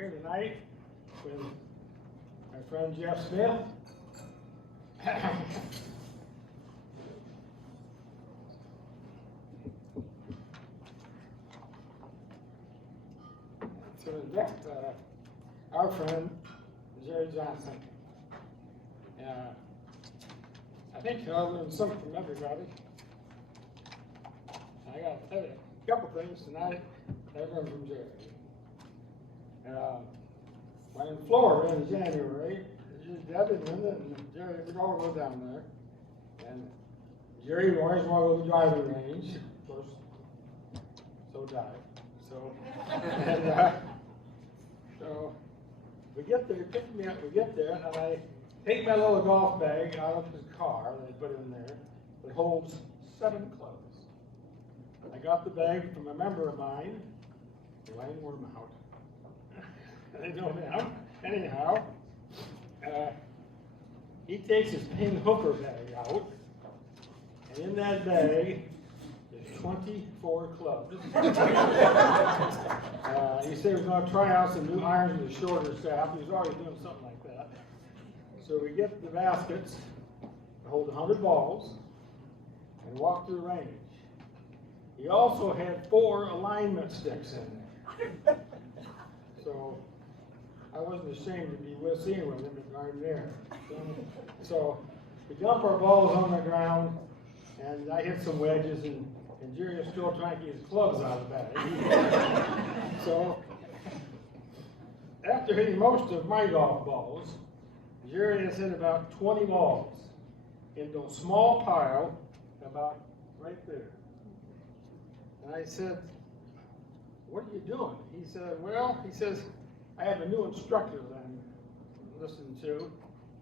here tonight with my friend Jeff Smith. To next, our friend Jerry Johnson. I think I'll learn something from everybody. I got to tell you a couple things tonight that I learned from Jerry. When in Florida in January, Deb and Linda and Jerry would all go down there. And Jerry would always want to go to the driving range, of course, so died. So, and, so we get there, pick me up, we get there, and I take my little golf bag out of his car that I put in there. It holds 7 clubs. I got the bag from a member of mine, Elaine wore them out. I don't know. Anyhow, he takes his pin hooker bag out, and in that bag is 24 clubs. He said he was going to try out some new irons with a shorter shaft. He was already doing something like that. So we get the baskets that hold 100 balls and walk to the range. He also had 4 alignment sticks in there. So I wasn't ashamed to be seen with him right there. So we dump our balls on the ground, and I hit some wedges, and Jerry is still trying to get his clubs out of the bag. So after hitting most of my golf balls, Jerry has hit about 20 balls into a small pile about right there. And I said, "What are you doing?" He said, "Well," he says, "I have a new instructor that I'm listening to.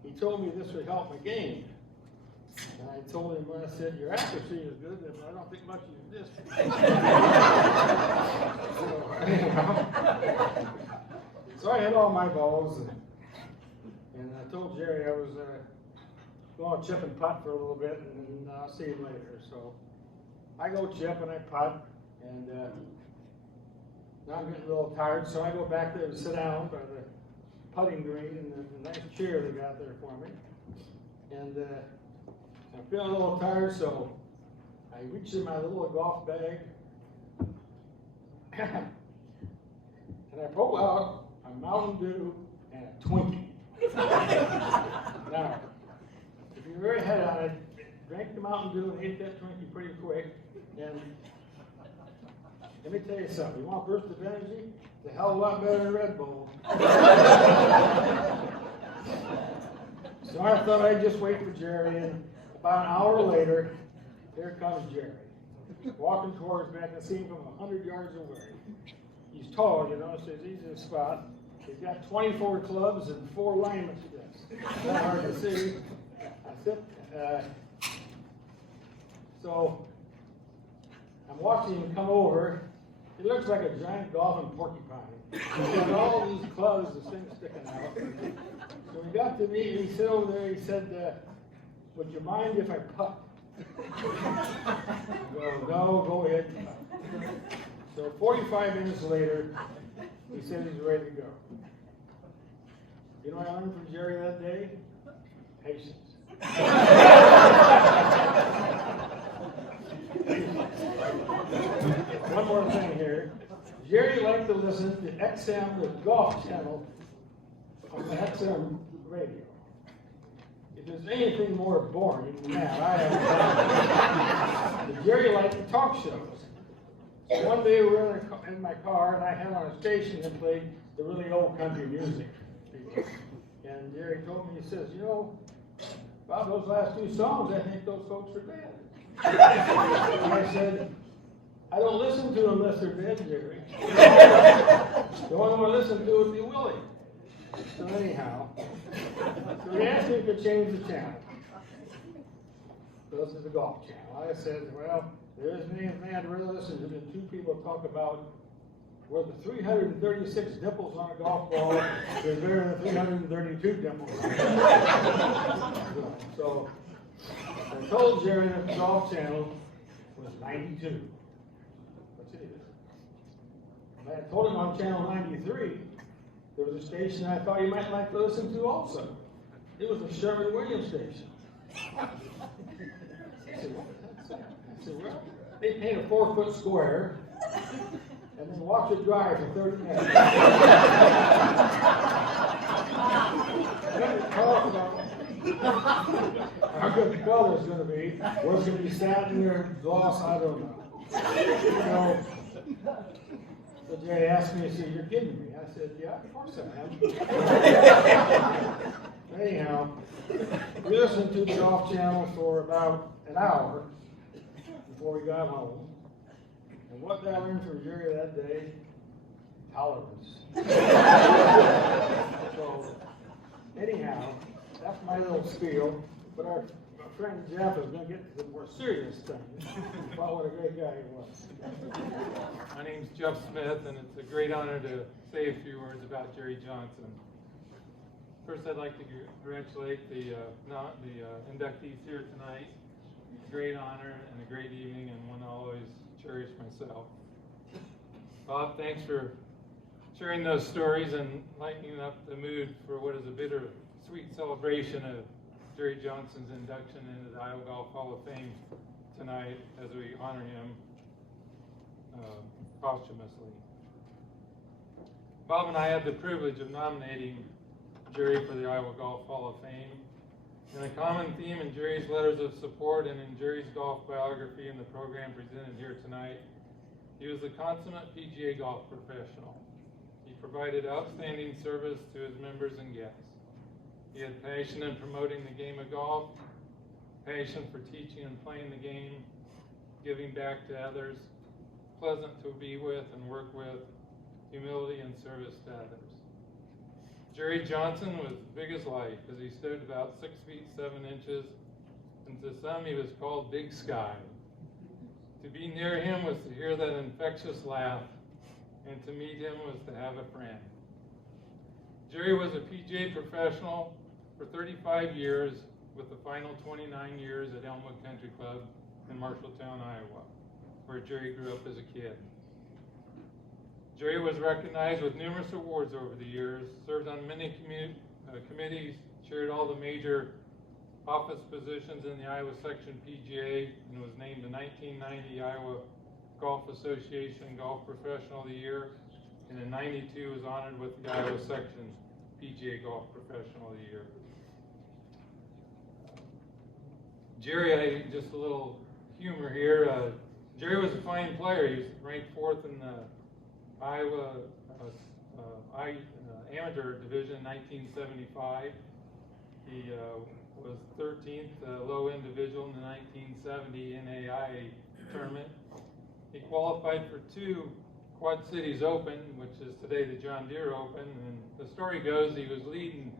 He told me this would help my game." And I told him, I said, "Your accuracy is good, but I don't think much of your distance." So I had all my balls, and I told Jerry I was going to chip and putt for a little bit, and I'll see him later. So I go chip and I putt, and now I'm getting a little tired, so I go back there and sit down by the putting green in the nice chair they got there for me. And I'm feeling a little tired, so I reach in my little golf bag and I pull out a Mountain Dew and a Twinkie. Now, if you ever had it, I drank the Mountain Dew and ate that Twinkie pretty quick. And let me tell you something. You want a burst of energy? It's a hell of a lot better than Red Bull. So I thought I'd just wait for Jerry, and about an hour later, here comes Jerry, walking towards me. I can see him from 100 yards away. He's tall, you know, so he's in a spot. He's got 24 clubs and 4 alignment sticks. It's not hard to see. I said, so I'm watching him come over. He looks like a giant golfing porcupine. He's got all these clubs and things sticking out. So we got to me, and he said over there, he said, "Would you mind if I putt?" No, go ahead. So 45 minutes later, he said he's ready to go. You know what I learned from Jerry that day? Patience. One more thing here. Jerry liked to listen to XM, the Golf Channel, on the XM radio. If there's anything more boring than that, I haven't. But Jerry liked the talk shows. So one day we were in my car, and I had on a station that played the really old country music. And Jerry told me, he says, "You know, about those last 2 songs, I think those folks are bad." And I said, "I don't listen to them unless they're dead, Jerry. The only one I listen to would be Willie." So anyhow, so he asked me if I could change the channel. This is the Golf Channel. I said, "Well, there isn't anything I'd rather listen to than 2 people talk about where the 336 dimples on a golf ball is better than 332 dimples on a golf ball." So I told Jerry that the Golf Channel was 92. That's it. And I told him on channel 93 there was a station I thought you might like to listen to also. It was the Sherwin-Williams station. I said, well, they paint a 4-foot square and then watch it dry for 30 minutes. Then talk about how good the color is going to be, what's going to be satin or gloss, I don't know. So Jerry asked me, he said, "You're kidding me?" I said, "Yeah, of course I am." Anyhow, we listened to the golf channel for about an hour before we got home. And what did I learn from Jerry that day? Tolerance. So, anyhow, that's my little spiel. But our friend Jeff is going to get to the more serious things about what a great guy he was. My name's Jeff Smith, and it's a great honor to say a few words about Jerry Johnson. First, I'd like to congratulate the inductees here tonight. It's a great honor and a great evening, and one I'll always cherish myself. Bob, thanks for sharing those stories and lightening up the mood for what is a bittersweet celebration of Jerry Johnson's induction into the Iowa Golf Hall of Fame tonight as we honor him posthumously. Bob and I had the privilege of nominating Jerry for the Iowa Golf Hall of Fame. And a common theme in Jerry's letters of support and in Jerry's golf biography in the program presented here tonight, he was a consummate PGA golf professional. He provided outstanding service to his members and guests. He had passion in promoting the game of golf, passion for teaching and playing the game, giving back to others, pleasant to be with and work with, humility and service to others. Jerry Johnson was big as life as he stood about 6 feet 7 inches, and to some he was called Big Sky. To be near him was to hear that infectious laugh, and to meet him was to have a friend. Jerry was a PGA professional for 35 years, with the final 29 years at Elmwood Country Club in Marshalltown, Iowa, where Jerry grew up as a kid. Jerry was recognized with numerous awards over the years, served on many committees, chaired all the major office positions in the Iowa Section PGA, and was named the 1990 Iowa Golf Association Golf Professional of the Year, and in '92 was honored with the Iowa Section PGA Golf Professional of the Year. Jerry, just a little humor here, Jerry was a fine player. He was ranked 4th in the Iowa Amateur Division in 1975. He was 13th low individual in the 1970 NAIA tournament. He qualified for 2 Quad Cities Open, which is today the John Deere Open, and the story goes he was leading,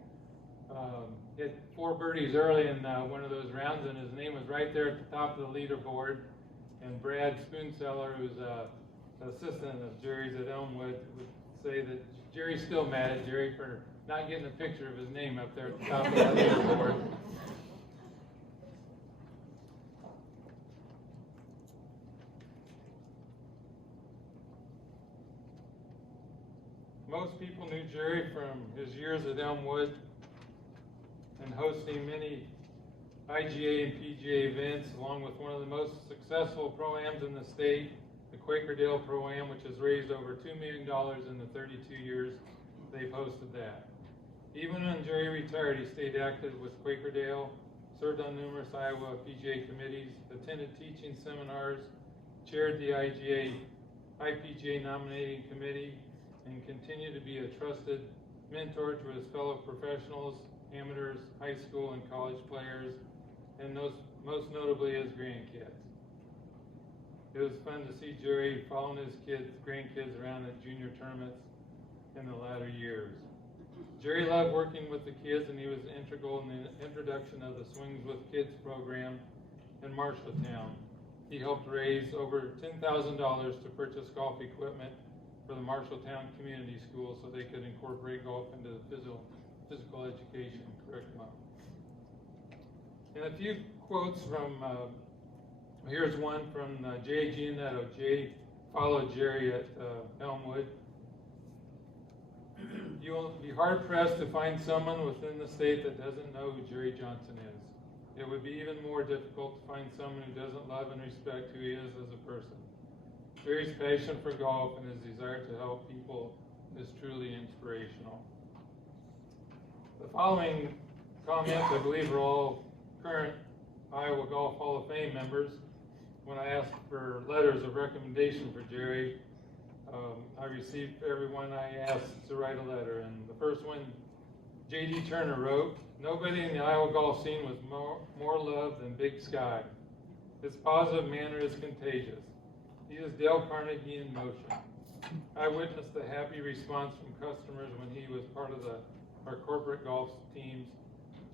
hit 4 birdies early in one of those rounds, and his name was right there at the top of the leaderboard, and Brad Spoonseller, who's an assistant of Jerry's at Elmwood, would say that Jerry's still mad at Jerry for not getting a picture of his name up there at the top of the leaderboard. Most people knew Jerry from his years at Elmwood and hosting many IGA and PGA events, along with one of the most successful Pro-Ams in the state, the Quakerdale Pro-Am, which has raised over $2 million in the 32 years they've hosted that. Even when Jerry retired, he stayed active with Quakerdale, served on numerous Iowa PGA committees, attended teaching seminars, chaired the IPGA nominating committee, and continued to be a trusted mentor to his fellow professionals, amateurs, high school and college players, and most notably his grandkids. It was fun to see Jerry following his grandkids around at junior tournaments in the latter years. Jerry loved working with the kids, and he was integral in the introduction of the Swings with Kids program in Marshalltown. He helped raise over $10,000 to purchase golf equipment for the Marshalltown Community School so they could incorporate golf into the physical education curriculum. And a few quotes from, here's one from Jay Giannetto. Jay followed Jerry at Elmwood. You will be hard pressed to find someone within the state that doesn't know who Jerry Johnson is. It would be even more difficult to find someone who doesn't love and respect who he is as a person. Jerry's passion for golf and his desire to help people is truly inspirational. The following comments, I believe, are all current Iowa Golf Hall of Fame members. When I asked for letters of recommendation for Jerry, I received everyone I asked to write a letter. And the first one, J.D. Turner wrote, "Nobody in the Iowa golf scene was more loved than Big Sky. His positive manner is contagious. He is Dale Carnegie in motion. I witnessed the happy response from customers when he was part of our corporate golf teams.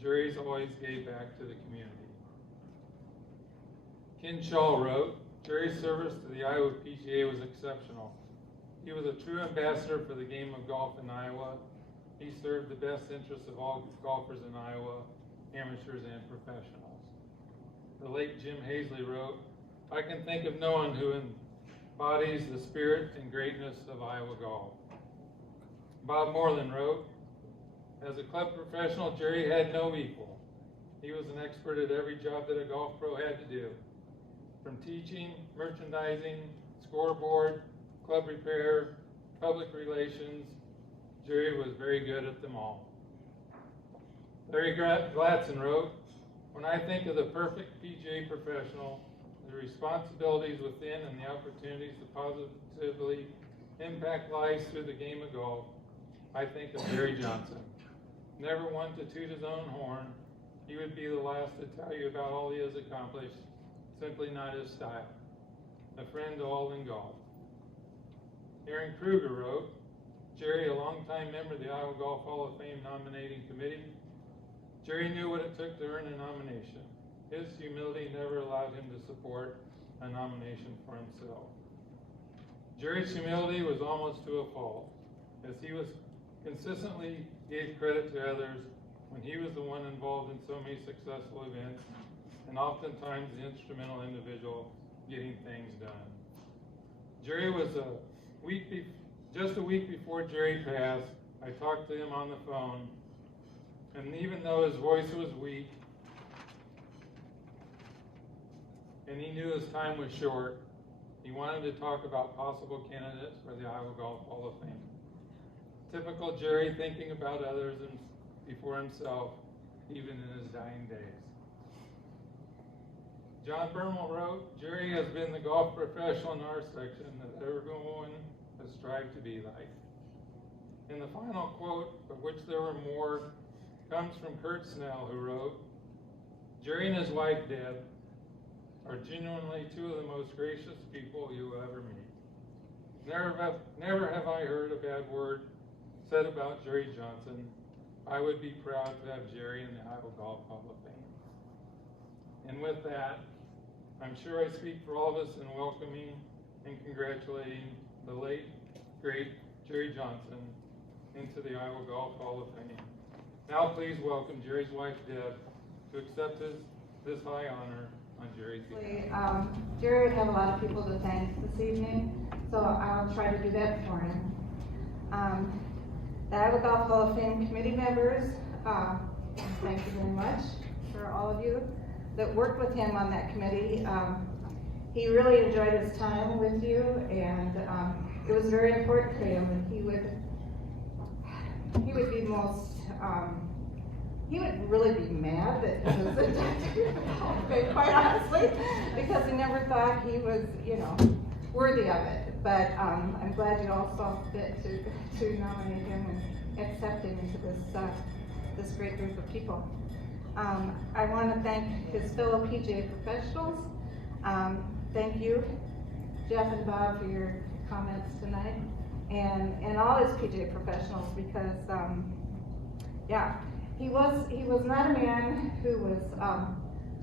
Jerry's always gave back to the community." Ken Shaw wrote, "Jerry's service to the Iowa PGA was exceptional. He was a true ambassador for the game of golf in Iowa. He served the best interests of all golfers in Iowa, amateurs and professionals." The late Jim Hazley wrote, "I can think of no one who embodies the spirit and greatness of Iowa golf." Bob Moreland wrote, "As a club professional, Jerry had no equal. He was an expert at every job that a golf pro had to do. From teaching, merchandising, scoreboard, club repair, public relations, Jerry was very good at them all." Larry Gladson wrote, "When I think of the perfect PGA professional, the responsibilities within and the opportunities to positively impact lives through the game of golf, I think of Jerry Johnson. Never one to toot his own horn, he would be the last to tell you about all he has accomplished, simply not his style. A friend to all in golf." Aaron Kruger wrote, "Jerry, a longtime member of the Iowa Golf Hall of Fame nominating committee. Jerry knew what it took to earn a nomination. His humility never allowed him to support a nomination for himself. Jerry's humility was almost to a fault, as he was consistently gave credit to others when he was the one involved in so many successful events, and oftentimes the instrumental individual getting things done. Jerry was just a week before Jerry passed, I talked to him on the phone, and even though his voice was weak, and he knew his time was short, he wanted to talk about possible candidates for the Iowa Golf Hall of Fame. Typical Jerry, thinking about others and before himself, even in his dying days." John Bermel wrote, "Jerry has been the golf professional in our section that everyone has strived to be like." And the final quote, of which there were more, comes from Kurt Snell, who wrote, "Jerry and his wife, Deb, are genuinely two of the most gracious people you will ever meet. Never have I heard a bad word said about Jerry Johnson. I would be proud to have Jerry in the Iowa Golf Hall of Fame." And with that, I'm sure I speak for all of us in welcoming and congratulating the late, great Jerry Johnson into the Iowa Golf Hall of Fame. Now please welcome Jerry's wife, Deb, to accept this high honor on Jerry's behalf. Jerry would have a lot of people to thank this evening, so I'll try to do that for him. The Iowa Golf Hall of Fame committee members, thank you very much for all of you that worked with him on that committee. He really enjoyed his time with you, and it was very important to him, and he would be most, he would really be mad that he was inducted into the Hall of Fame, quite honestly, because he never thought he was, worthy of it. But I'm glad you all saw fit to nominate him and accept him into this great group of people. I want to thank his fellow PGA professionals. Thank you, Jeff and Bob, for your comments tonight, and all his PGA professionals, because he was not a man who was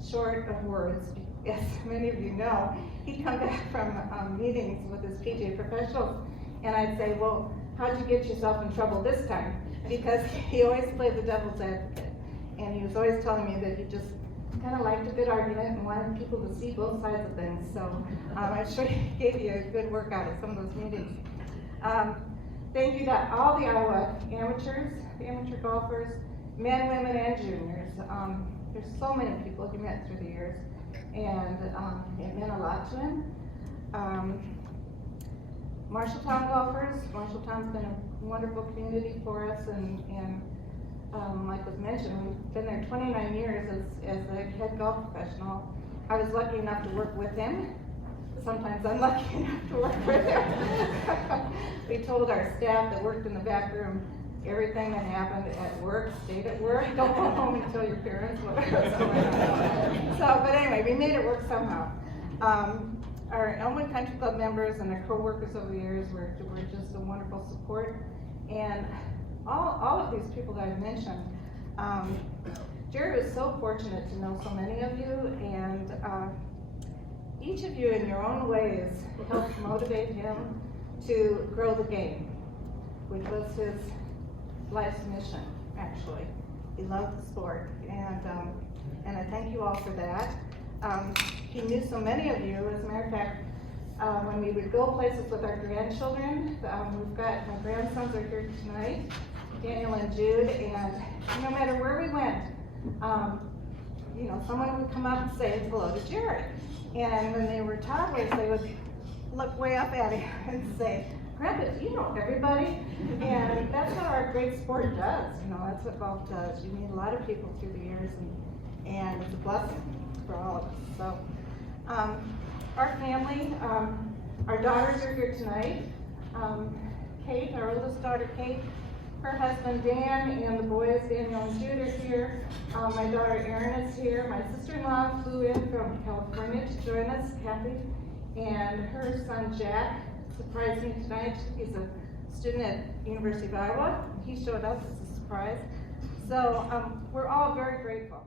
short of words. As many of you know, he'd come back from meetings with his PGA professionals, and I'd say, "Well, how'd you get yourself in trouble this time?" Because he always played the devil's advocate, and he was always telling me that he just kind of liked a good argument and wanted people to see both sides of things. So I'm sure he gave you a good workout at some of those meetings. thank you to all the Iowa amateurs, the amateur golfers, men, women, and juniors. There's so many people he met through the years, and it meant a lot to him. Marshalltown golfers, Marshalltown's been a wonderful community for us, and like was mentioned, we've been there 29 years as a head golf professional. I was lucky enough to work with him. Sometimes unlucky enough to work with him. We told our staff that worked in the back room everything that happened at work stayed at work. Don't go home and tell your parents what was going on. So, but anyway, we made it work somehow. Our Elmwood Country Club members and their co-workers over the years were just a wonderful support. And all of these people that I've mentioned, Jerry was so fortunate to know so many of you, and each of you in your own ways helped motivate him to grow the game, which was his life's mission, actually. He loved the sport, and I thank you all for that. He knew so many of you. As a matter of fact, when we would go places with our grandchildren, we've got, my grandsons are here tonight, Daniel and Jude, and no matter where we went, you know, someone would come up and say hello to Jerry. And when they were toddlers, they would look way up at him and say, Grandpa, do you know everybody? And that's what our great sport does. You know, that's what golf does. You meet a lot of people through the years, and it's a blessing for all of us. So, our family, our daughters are here tonight. Kate, our oldest daughter, Kate, her husband Dan, and the boys, Daniel and Jude, are here. My daughter Erin is here. My sister-in-law flew in from California to join us, Kathy, and her son Jack surprised me tonight. He's a student at University of Iowa. He showed up as a surprise. So we're all very grateful.